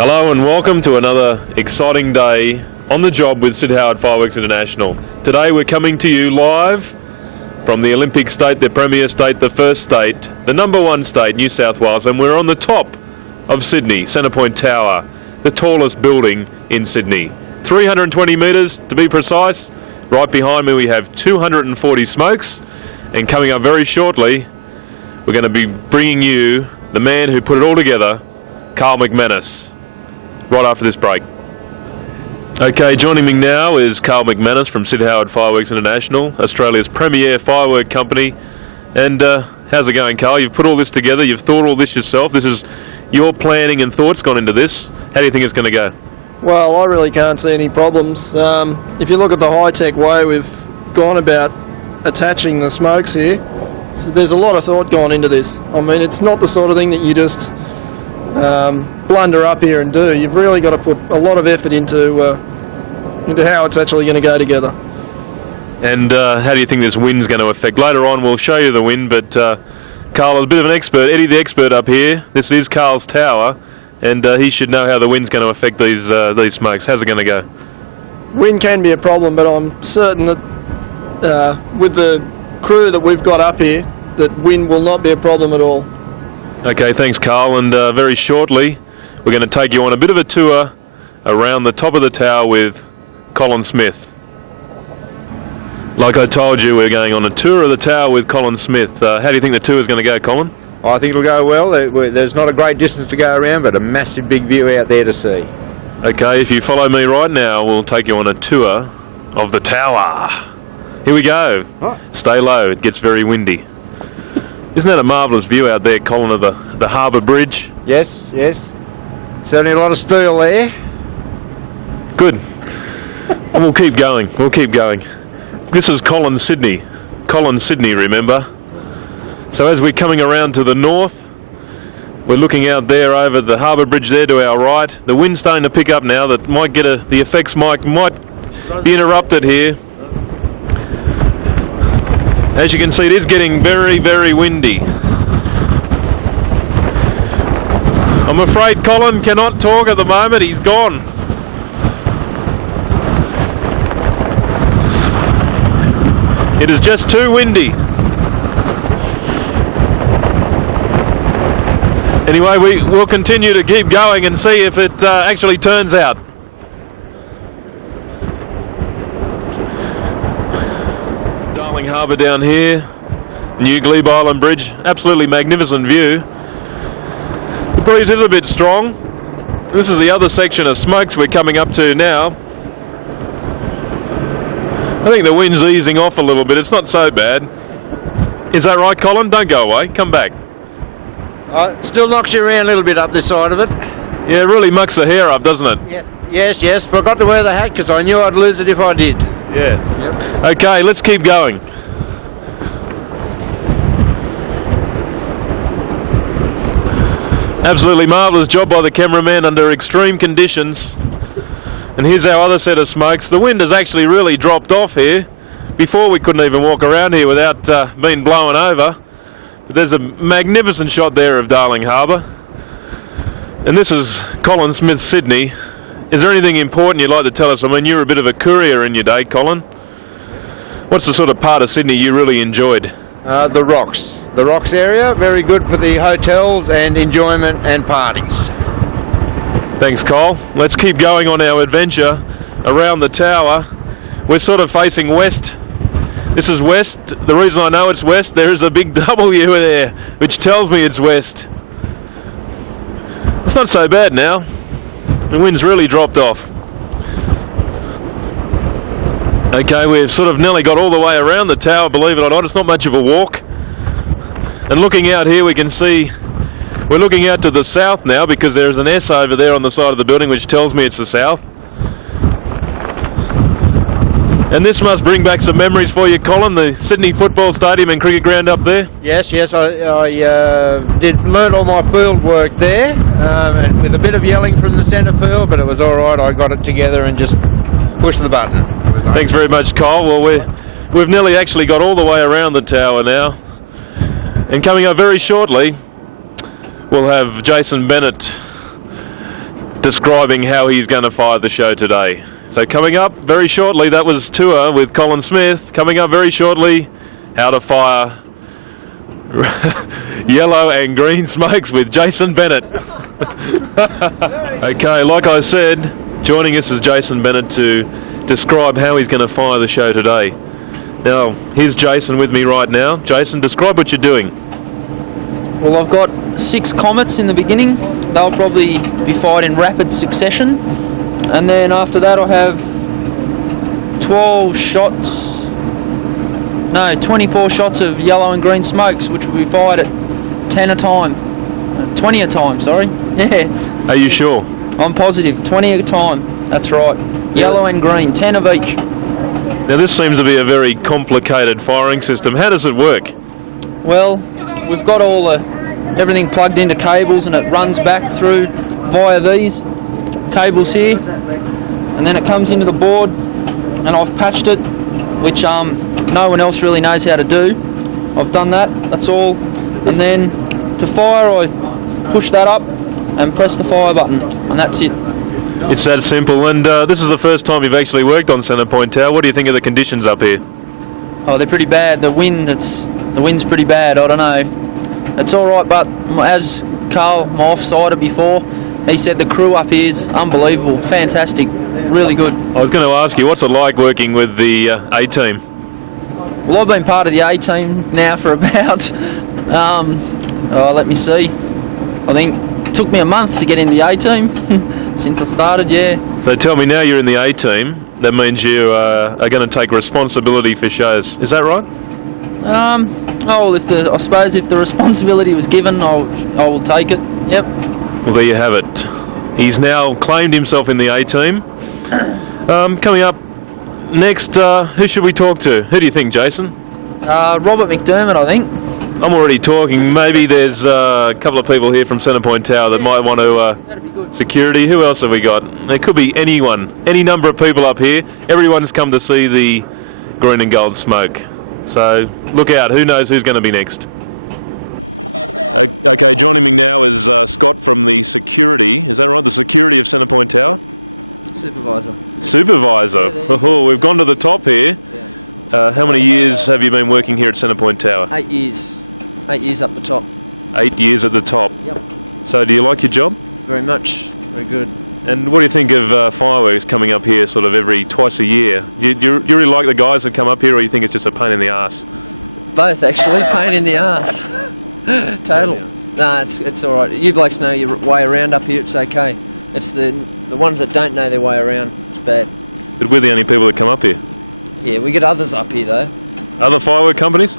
Hello and welcome to another exciting day on the job with Syd Howard Fireworks International. Today we're coming to you live from the Olympic state, the premier state, the first state, the number one state, New South Wales, and we're on the top of Sydney, Centrepoint Tower, the tallest building in Sydney. 320 metres to be precise. Right behind it we have 240 smokes, and coming up very shortly we're going to be bringing you the man who put it all together, Carl McManus, right after this break. Okay, joining me now is Carl McManus from Syd Howard Fireworks International, Australia's premier firework company. And how's it going, Carl? You've put all this together, you've thought all this yourself. This is your planning and thoughts gone into this. How do you think it's going to go? Well, I really can't see any problems. If you look at the high-tech way we've gone about attaching the smokes here, so there's a lot of thought going into this. I mean, it's not the sort of thing that you just plunder up here and do. You've really got to put a lot of effort into how it's actually going to go together. And how do you think this wind's going to affect? Later on we'll show you the wind, but Carl is a bit of an expert, Eddie the expert up here. This is Carl's tower, and he should know how the wind's going to affect these smokes. How's it going to go? Wind can be a problem, but I'm certain that with the crew that we've got up here, that the wind will not be a problem at all. Okay, thanks Carl, and very shortly we're going to take you on a bit of a tour around the top of the tower with Colin Smith. Like I told you, we're going on a tour of the tower with Colin Smith. How do you think the tour is going to go, Colin? I think we'll go well. There's not a great distance to go around, but a massive big view out there to see. Okay, if you follow me right now, we'll take you on a tour of the tower. Here we go. Stay low, it gets very windy. Isn't that a marvellous view out there, Colin, of the harbour bridge? Yes, yes. Certainly a lot of steel there. Good. We'll keep going, we'll keep going. This is Colin Sydney. Colin Sydney, remember? So as we're coming around to the north, we're looking out there over the harbour bridge there to our right. The wind's starting to pick up now. That might get the effects might be interrupted here. As you can see, it is getting very, very windy. I'm afraid Colin cannot talk at the moment. He's gone. It is just too windy. Anyway, we'll continue to keep going and see if it actually turns out. Darling Harbour down here, New Glebe Island Bridge, absolutely magnificent view. Breeze is a bit strong. This is the other section of smokes we're coming up to now. I think the wind's easing off a little bit, it's not so bad. Is that right, Colin? Don't go away, come back. It still knocks you around a little bit up this side of it. Yeah, it really mucks the hair up, doesn't it? Yeah. Yes, but I've got to wear the hat because I knew I'd lose it if I did. Yeah. Yep. Okay, let's keep going. Absolutely marvellous job by the cameraman under extreme conditions. And here's our other set of smokes. The wind has actually really dropped off here. Before we couldn't even walk around here without being blown over. There's a magnificent shot there of Darling Harbour. And this is Colin Smith, Sydney. Is there anything important you'd like to tell us? I mean, you're a bit of a courier in your day, Colin. What's the sort of part of Sydney you really enjoyed? The Rocks. The Rocks area, very good for the hotels and enjoyment and parties. Thanks, Kyle. Let's keep going on our adventure around the tower. We're sort of facing west. This is west. The reason I know it's west, there is a big W there, which tells me it's west. It's not so bad now. The wind's really dropped off. Okay, we've sort of nearly got all the way around the tower, believe it or not. It's not much of a walk. And looking out here, we can see we're looking out to the south now because there's an S over there on the side of the building which tells me it's the south. And this must bring back some memories for you, Colin, the Sydney Football Stadium and Cricket Ground up there. Yes, I did on my field work there. A bit of yelling from the centre field, but it was all right. I got it together and just pushed the button. Thanks very much, Kyle. Well, we've nearly actually got all the way around the tower now. And coming up very shortly, we'll have Jason Bennett describing how he's going to fire the show today. So coming up very shortly, that was Tour with Colin Smith. Coming up very shortly, how to fire yellow and green smokes with Jason Bennett. Okay, like I said, joining us is Jason Bennett to describe how he's going to fire the show today. Now, here's Jason with me right now. Jason, describe what you're doing. Well, I've got 6 comets in the beginning. They'll probably be fired in rapid succession. And then after that I'll have 24 shots of yellow and green smokes, which will be fired at 10 a time. 20 a time, sorry. Yeah. Are you sure? I'm positive. 20 at a time. That's right. Yellow and green, 10 of each. Now this seems to be a very complicated firing system. How does it work? Well, we've got everything plugged into cables, and it runs back through via these cables here, and then it comes into the board, and I've patched it, which no one else really knows how to do. I've done that, that's all. And then the fire, I push that up and press the fire button, and that's it. It's that simple. And this is the first time you've actually worked on Centrepoint Tower. What do you think of the conditions up here? Oh, they're pretty bad. The wind's pretty bad. I don't know. It's all right, but as Carl off-sided before, he said the crew up here is unbelievable, fantastic, really good. I was going to ask you, what's it like working with the A-team? Well, I've been part of the A-team now for about, let me see, I think it took me a month to get into the A-team since it started, yeah. Now tell me, now you're in the A-team, that means you are going to take responsibility for shows, is that right? Well, I suppose if the responsibility is given, I'll take it, yep. Well, there you have it. He's now claimed himself in the A-team. Coming up next, who should we talk to? Who do you think, Jason? Robert McDermott, I think. I'm already talking. Maybe there's a couple of people here from Centrepoint Tower that might want to security. Who else have we got? There could be anyone, any number of people up here. Everyone's come to see the green and gold smoke. So look out, who knows who's going to be next. Okay, joining me now is Scott from the security. Is that right? The security of Centrepoint Tower? Supervisor. Supervisor? Yeah, oh, we've gone to the top here. Yeah. How many years have you been working here at Centrepoint Tower? 8 years. 8 years up the top. 8 years at the top? Yep. So do you like your job? Very much. Very good. And what do you think of fireworks coming up here sort of twice a year? Do you really like the guys that come up here, or you think it's just a pain in the arse? Both, actually. Pain in the arse. Total. Nah, it's all right. You blokes know your way around up here. It's okay. It's the ones that don't know their way around. It's bad. But we're the only people that come up here. Yeah, we get others up here though. Other firework companies?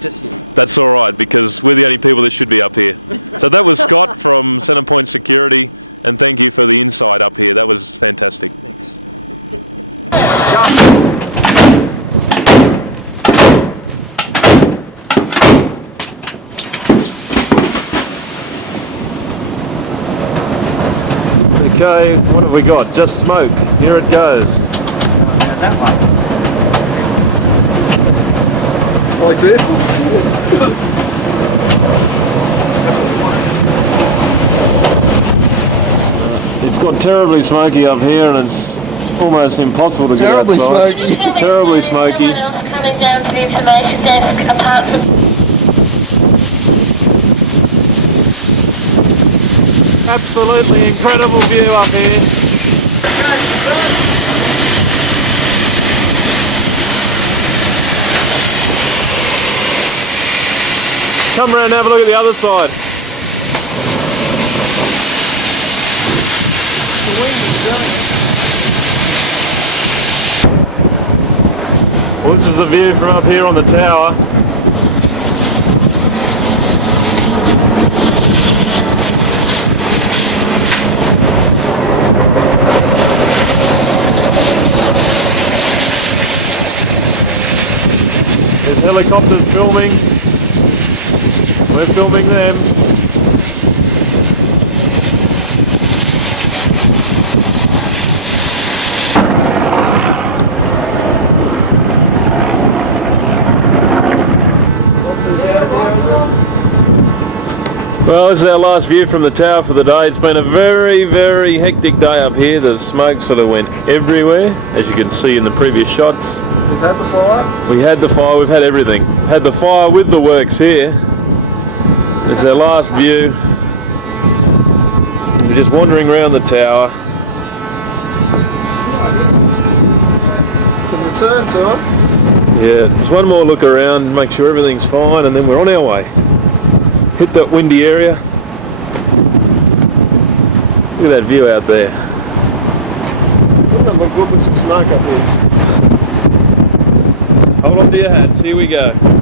Just you. That's all right, because we're the only people that should be up here. So that was Scott from Centrepoint Security, and thank you for the insight up here. That was fantastic. Thanks. Okay, what have we got? Just smoke. Here it goes. Now that one. Like this? That's what we want. It's got terribly smoky up here, and it's almost impossible to get outside. Smoky. Terribly smoky. Coming down to the information desk, apart from Absolutely incredible view up here. Come around and have a look at the other side. The wind is going. Well, this is the view from up here on the tower. There's helicopters filming. We're filming them. Well, this is our last view from the tower for the day. It's been a very, very hectic day up here. The smoke sort of went everywhere, as you can see in the previous shots. We've had the fire. We had the fire, we've had everything. Had the fire with the works here. It's our last view. We're just wandering around the tower. Return to it. Yeah, just one more look around, make sure everything's fine, and then we're on our way. Hit that windy area. Look at that view out there. That look good with some smoke up there. Hold on to your hats, here we go.